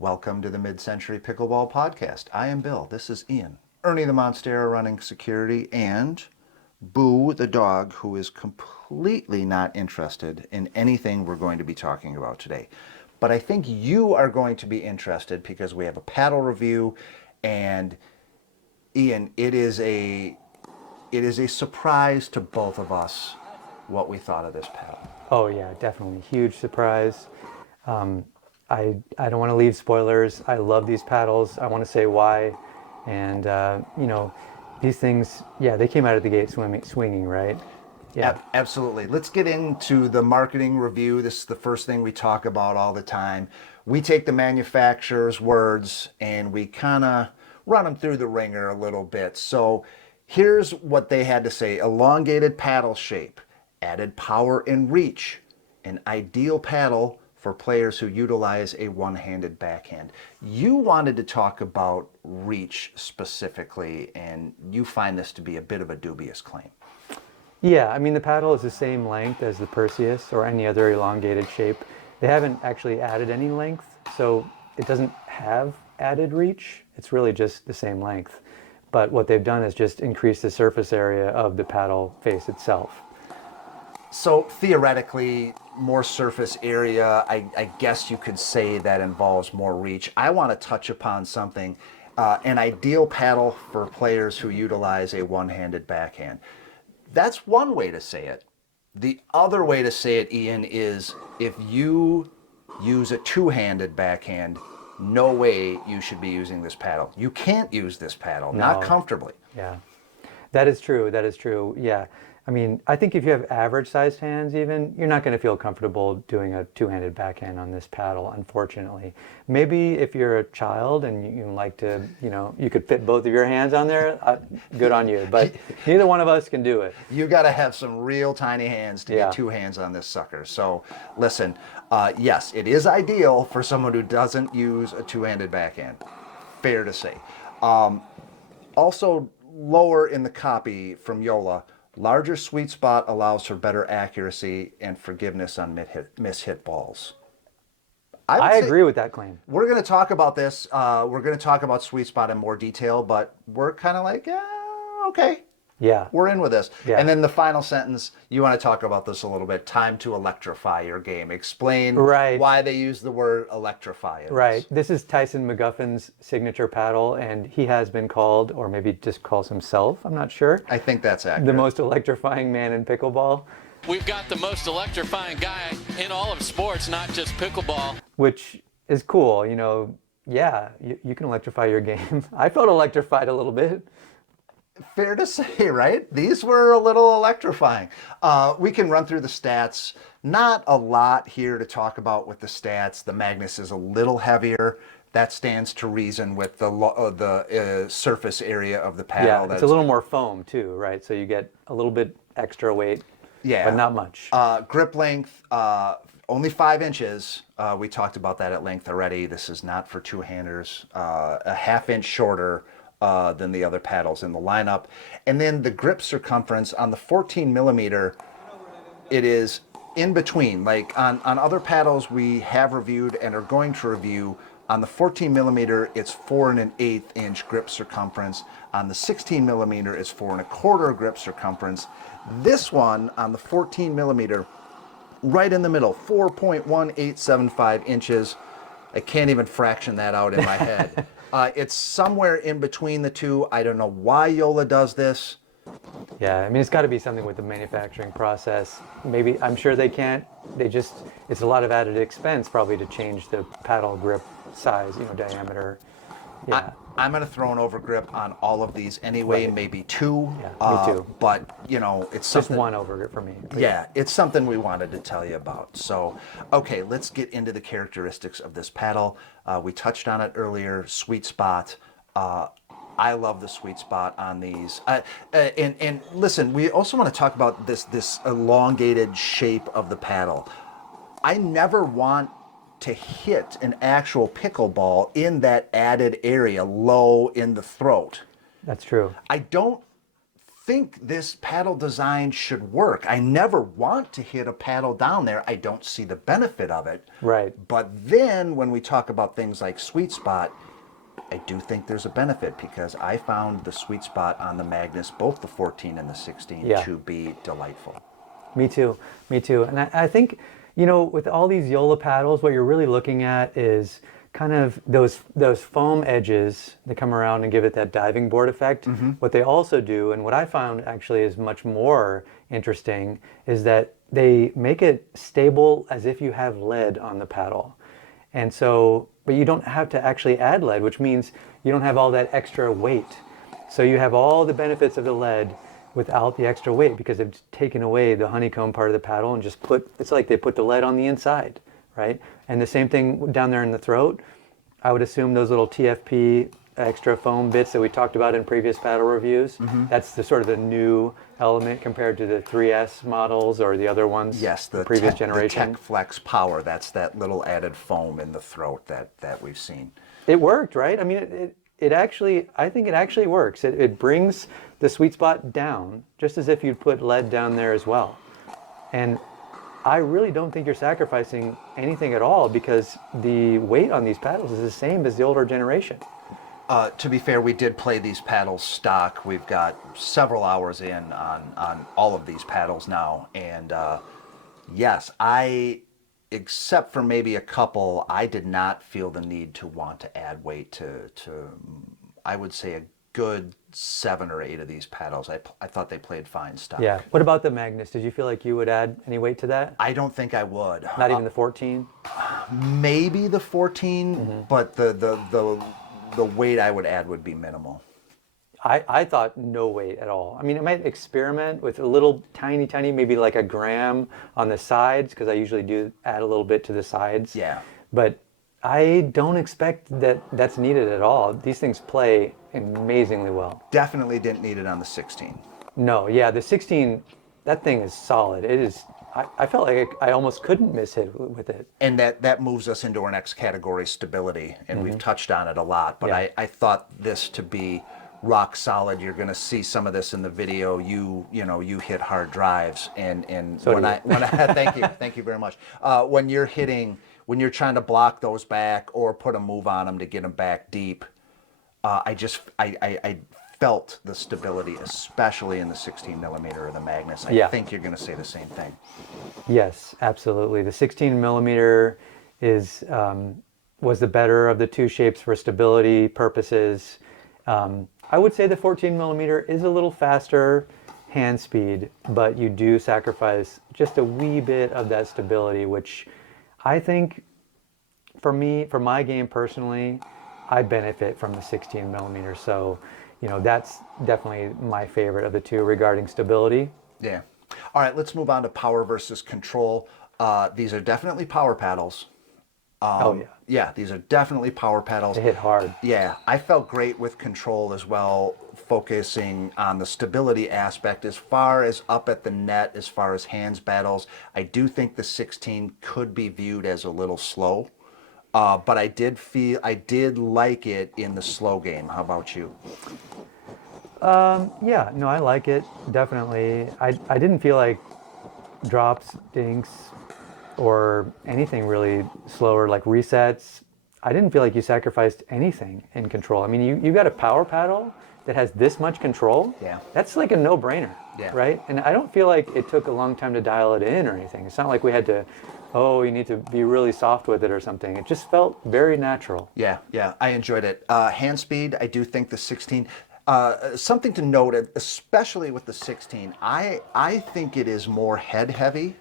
Welcome to the Mid-Century Pickleball Podcast. I am Bill. This is Ian. Ernie the Monstera running security, and Boo the dog, who is completely not interested in anything we're going to be talking about today. But I think you are going to be interested because we have a paddle review, and Ian, it is a surprise to both of us what we thought of this paddle. Oh yeah, definitely. Huge surprise. I don't want to leave spoilers. I love these paddles. I want to say why. And, these things, yeah, they came out of the gate swinging, right? Yeah. Absolutely. Let's get into the marketing review. This is the first thing we talk about all the time. We take the manufacturer's words and we kind of run them through the ringer a little bit. So here's what they had to say. Elongated paddle shape, added power and reach, an ideal paddle for players who utilize a one-handed backhand. You wanted to talk about reach specifically, and you find this to be a bit of a dubious claim. Yeah, I mean, the paddle is the same length as the Perseus or any other elongated shape. They haven't actually added any length, so it doesn't have added reach. It's really just the same length. But what they've done is just increase the surface area of the paddle face itself. So theoretically, more surface area, I guess you could say that involves more reach. I want to touch upon something, an ideal paddle for players who utilize a one-handed backhand. That's one way to say it. The other way to say it, Ian, is if you use a two-handed backhand, no way you should be using this paddle. You can't use this paddle, not comfortably. Yeah, that is true. That is true. Yeah. I mean, I think if you have average sized hands even, you're not going to feel comfortable doing a two-handed backhand on this paddle, unfortunately. Maybe if you're a child and you like to, you could fit both of your hands on there, good on you. But neither one of us can do it. You got to have some real tiny hands to get two hands on this sucker. So listen, yes, it is ideal for someone who doesn't use a two-handed backhand. Fair to say. Also, lower in the copy from Joola, larger sweet spot allows for better accuracy and forgiveness on miss-hit balls. I agree with that claim. We're going to talk about this. We're going to talk about sweet spot in more detail, but we're kind of like, okay. Yeah. We're in with this. Yeah. And then the final sentence, you want to talk about this a little bit. Time to electrify your game. Explain why they use the word electrify. Right. This is Tyson McGuffin's signature paddle, and he has been called, or maybe just calls himself, I'm not sure. I think that's accurate. The most electrifying man in pickleball. We've got the most electrifying guy in all of sports, not just pickleball. Which is cool. Yeah, you can electrify your game. I felt electrified a little bit. Fair to say, right? These were a little electrifying. We can run through the stats. Not a lot here to talk about with the stats. The Magnus is a little heavier. That stands to reason with the surface area of the paddle. Yeah, it's a little more foam too, right? So you get a little bit extra weight, but not much. Grip length, only 5 inches. We talked about that at length already. This is not for two-handers. A half-inch shorter than the other paddles in the lineup. And then the grip circumference on the 14 millimeter, it is in between. Like on other paddles we have reviewed and are going to review, on the 14 millimeter, it's 4 1/8 inch grip circumference. On the 16 millimeter, it's 4 1/4 grip circumference. This one on the 14 millimeter, right in the middle, 4.1875 inches. I can't even fraction that out in my head. It's somewhere in between the two. I don't know why Joola does this. Yeah, I mean, it's got to be something with the manufacturing process. Maybe, I'm sure they can't. It's a lot of added expense probably to change the paddle grip size, diameter. Yeah. I'm going to throw an overgrip on all of these anyway, maybe 2. Yeah, me too. But, it's something. Just one overgrip for me. Yeah, it's something we wanted to tell you about. So, okay, let's get into the characteristics of this paddle. We touched on it earlier, sweet spot. I love the sweet spot on these. And listen, we also want to talk about this elongated shape of the paddle. I never want to hit an actual pickleball in that added area, low in the throat. That's true. I don't think this paddle design should work. I never want to hit a paddle down there. I don't see the benefit of it. Right. But then when we talk about things like sweet spot, I do think there's a benefit because I found the sweet spot on the Magnus, both the 14 and the 16, to be delightful. Me too. And I think, with all these Joola paddles, what you're really looking at is kind of those foam edges that come around and give it that diving board effect. What they also do, and what I found actually is much more interesting, is that they make it stable as if you have lead on the paddle. And so, but you don't have to actually add lead, which means you don't have all that extra weight. So you have all the benefits of the lead without the extra weight because they've taken away the honeycomb part of the paddle and just it's like they put the lead on the inside, right? And the same thing down there in the throat. I would assume those little TFP extra foam bits that we talked about in previous paddle reviews, that's the sort of the new element compared to the 3S models or the other ones. Yes, the previous generation. The Tech Flex Power, that's that little added foam in the throat that we've seen. It worked, right? I mean, I think it actually works. It brings the sweet spot down, just as if you'd put lead down there as well. And I really don't think you're sacrificing anything at all because the weight on these paddles is the same as the older generation. To be fair, we did play these paddles stock. We've got several hours in on all of these paddles now. And yes, except for maybe a couple, I did not feel the need to want to add weight to I would say, a good 7 or 8 of these paddles. I thought they played fine stock. Yeah. What about the Magnus? Did you feel like you would add any weight to that? I don't think I would. Not even the 14? Maybe the 14, but the weight I would add would be minimal. I thought no weight at all. I mean, I might experiment with a little tiny, maybe like a gram on the sides, because I usually do add a little bit to the sides. Yeah. But I don't expect that's needed at all. These things play amazingly well. Definitely didn't need it on the 16. No, yeah, the 16, that thing is solid. It is. I felt like I almost couldn't miss hit with it. And that moves us into our next category, stability, and we've touched on it a lot. But Yeah. I thought this to be rock solid. You're going to see some of this in the video. You hit hard drives, and So when I thank you very much. When you're trying to block those back or put a move on them to get them back deep, I felt the stability, especially in the 16 millimeter of the Magnus. I think you're going to say the same thing. Yes, absolutely. The 16 millimeter was the better of the two shapes for stability purposes. I would say the 14 millimeter is a little faster hand speed, but you do sacrifice just a wee bit of that stability, which I think for my game personally, I benefit from the 16 millimeter. So, that's definitely my favorite of the two regarding stability. Yeah. All right, let's move on to power versus control. These are definitely power paddles. Oh, yeah. Yeah, these are definitely power paddles. They hit hard. Yeah, I felt great with control as well, focusing on the stability aspect. As far as up at the net, as far as hands battles, I do think the 16 could be viewed as a little slow. But I did like it in the slow game. How about you? Yeah, no, I like it, definitely. I didn't feel like drops, dinks, or anything really slower, like resets. I didn't feel like you sacrificed anything in control. I mean, you got a power paddle that has this much control. Yeah. That's like a no-brainer, right? And I don't feel like it took a long time to dial it in or anything. It's not like we had to, you need to be really soft with it or something. It just felt very natural. Yeah, I enjoyed it. Hand speed, I do think the 16... something to note, especially with the 16, I think it is more head heavy.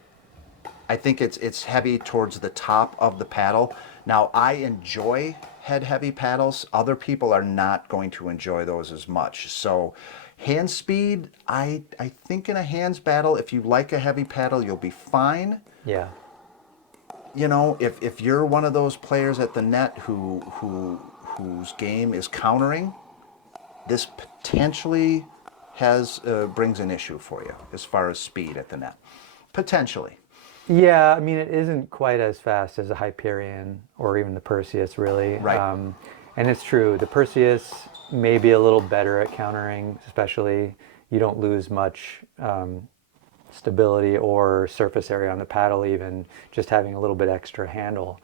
I think it's heavy towards the top of the paddle. Now, I enjoy head heavy paddles. Other people are not going to enjoy those as much. So hand speed, I think in a hands battle, if you like a heavy paddle, you'll be fine. Yeah. If you're one of those players at the net whose game is countering, this potentially brings an issue for you as far as speed at the net. Potentially. Yeah, I mean, it isn't quite as fast as a Hyperion or even the Perseus, really. Right. And it's true, the Perseus may be a little better at countering, especially, you don't lose much stability or surface area on the paddle, even just having a little bit extra handle.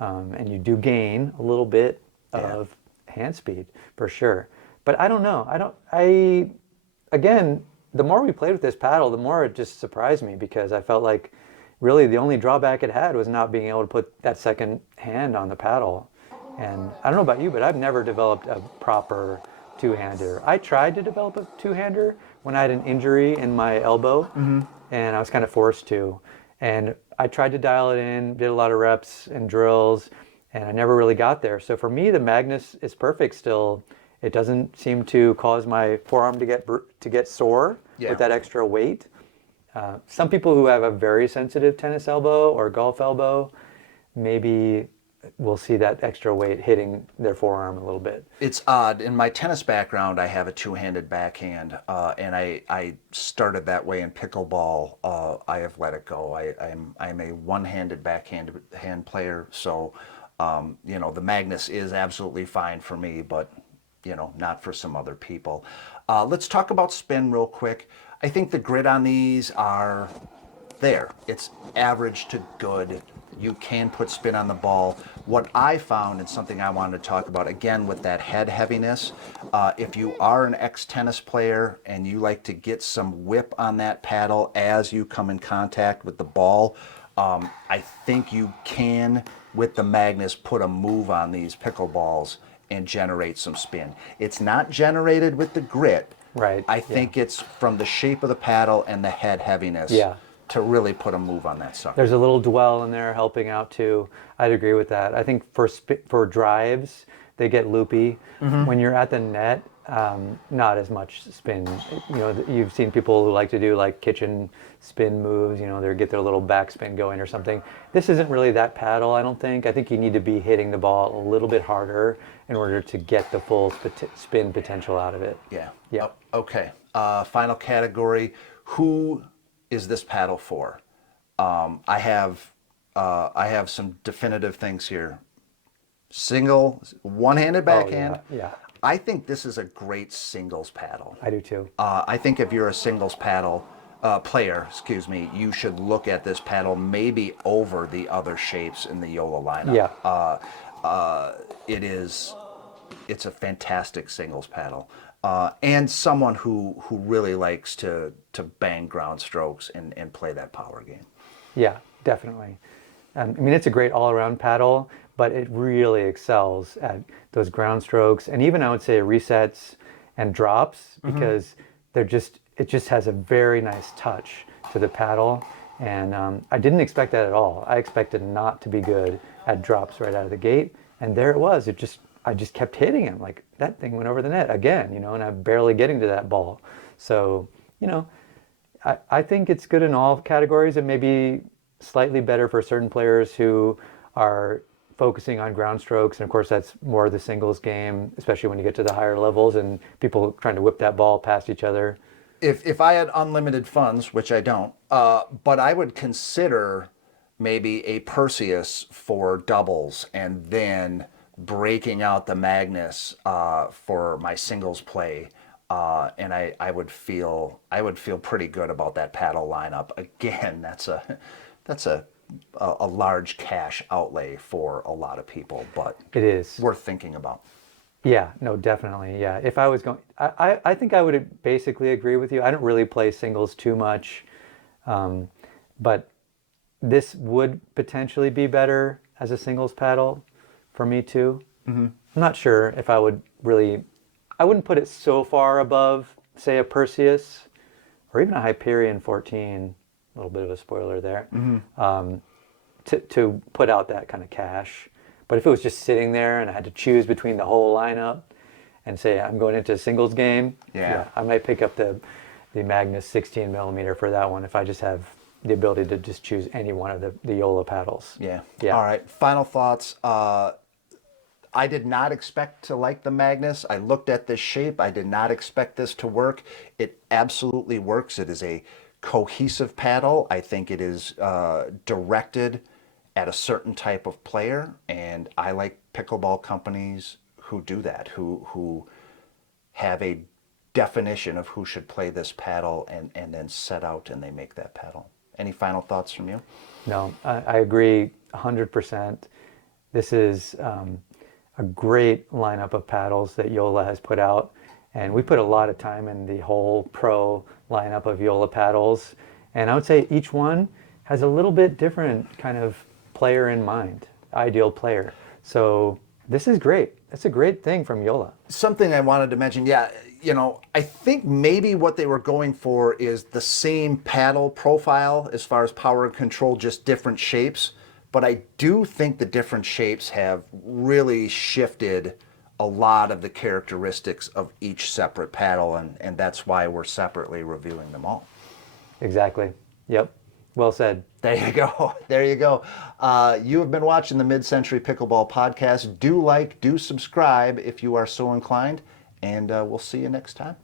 And you do gain a little bit of hand speed for sure. But I don't know. Again, the more we played with this paddle, the more it just surprised me, because I felt like really the only drawback it had was not being able to put that second hand on the paddle. And I don't know about you, but I've never developed a proper two-hander. I tried to develop a two-hander when I had an injury in my elbow, and I was kind of forced to. And I tried to dial it in, did a lot of reps and drills, and I never really got there. So for me, the Magnus is perfect still. It doesn't seem to cause my forearm to get sore with that extra weight. Some people who have a very sensitive tennis elbow or golf elbow, maybe will see that extra weight hitting their forearm a little bit. It's odd. In my tennis background, I have a two-handed backhand, and I started that way in pickleball. I have let it go. I'm a one-handed backhand player, so the Magnus is absolutely fine for me, but not for some other people. Let's talk about spin real quick. I think the grit on these are there. It's average to good. You can put spin on the ball. What I found, and something I wanted to talk about again with that head heaviness, if you are an ex-tennis player and you like to get some whip on that paddle as you come in contact with the ball, I think you can, with the Magnus, put a move on these pickleballs and generate some spin. It's not generated with the grit. Right. I think it's from the shape of the paddle and the head heaviness. Yeah. To really put a move on that sucker. There's a little dwell in there helping out too. I'd agree with that. I think for drives, they get loopy. When you're at the net, not as much spin. You've seen people who like to do like kitchen spin moves. They get their little backspin going or something. This isn't really that paddle, I don't think. I think you need to be hitting the ball a little bit harder in order to get the full spin potential out of it. Yeah. Yeah. Okay. Final category. Who is this paddle for? I have some definitive things here. Single, one-handed backhand. Yeah. I think this is a great singles paddle. I do too. I think if you're a singles paddle player, you should look at this paddle maybe over the other shapes in the Joola lineup. Yeah. It's a fantastic singles paddle. And someone who really likes to bang ground strokes and play that power game. Yeah, definitely. It's a great all-around paddle, but it really excels at those ground strokes, and even I would say resets and drops, because it just has a very nice touch to the paddle. And I didn't expect that at all. I expected not to be good at drops right out of the gate, and there it was. I just kept hitting him. Like, that thing went over the net again, and I'm barely getting to that ball. So, I think it's good in all categories, and maybe slightly better for certain players who are focusing on ground strokes. And of course, that's more the singles game, especially when you get to the higher levels and people trying to whip that ball past each other. If I had unlimited funds, which I don't, but I would consider maybe a Perseus for doubles, and then breaking out the Magnus for my singles play, and I would feel pretty good about that paddle lineup. Again, that's a large cash outlay for a lot of people, but it is worth thinking about. Yeah, no, definitely. Yeah, if I was going, I think I would basically agree with you. I don't really play singles too much, but this would potentially be better as a singles paddle for me too. I'm not sure if I would really, I wouldn't put it so far above, say, a Perseus or even a Hyperion 14, a little bit of a spoiler there, to put out that kind of cash. But if it was just sitting there and I had to choose between the whole lineup and say I'm going into a singles game, I might pick up the Magnus 16 millimeter for that one if I just have the ability to just choose any one of the Joola paddles. Yeah. All right. Final thoughts. I did not expect to like the Magnus. I looked at this shape. I did not expect this to work. It absolutely works. It is a cohesive paddle. I think it is directed at a certain type of player, and I like pickleball companies who do that, who have a definition of who should play this paddle, and then set out and they make that paddle. Any final thoughts from you? No, I agree 100%. This is a great lineup of paddles that Joola has put out. And we put a lot of time in the whole pro lineup of Joola paddles. And I would say each one has a little bit different kind of player in mind, ideal player. So this is great. That's a great thing from Joola. Something I wanted to mention, I think maybe what they were going for is the same paddle profile as far as power and control, just different shapes. But I do think the different shapes have really shifted a lot of the characteristics of each separate paddle, and that's why we're separately reviewing them all. Exactly. Yep. Well said. There you go. There you go. You have been watching the Mid-Century Pickleball Podcast. Do subscribe if you are so inclined, and we'll see you next time.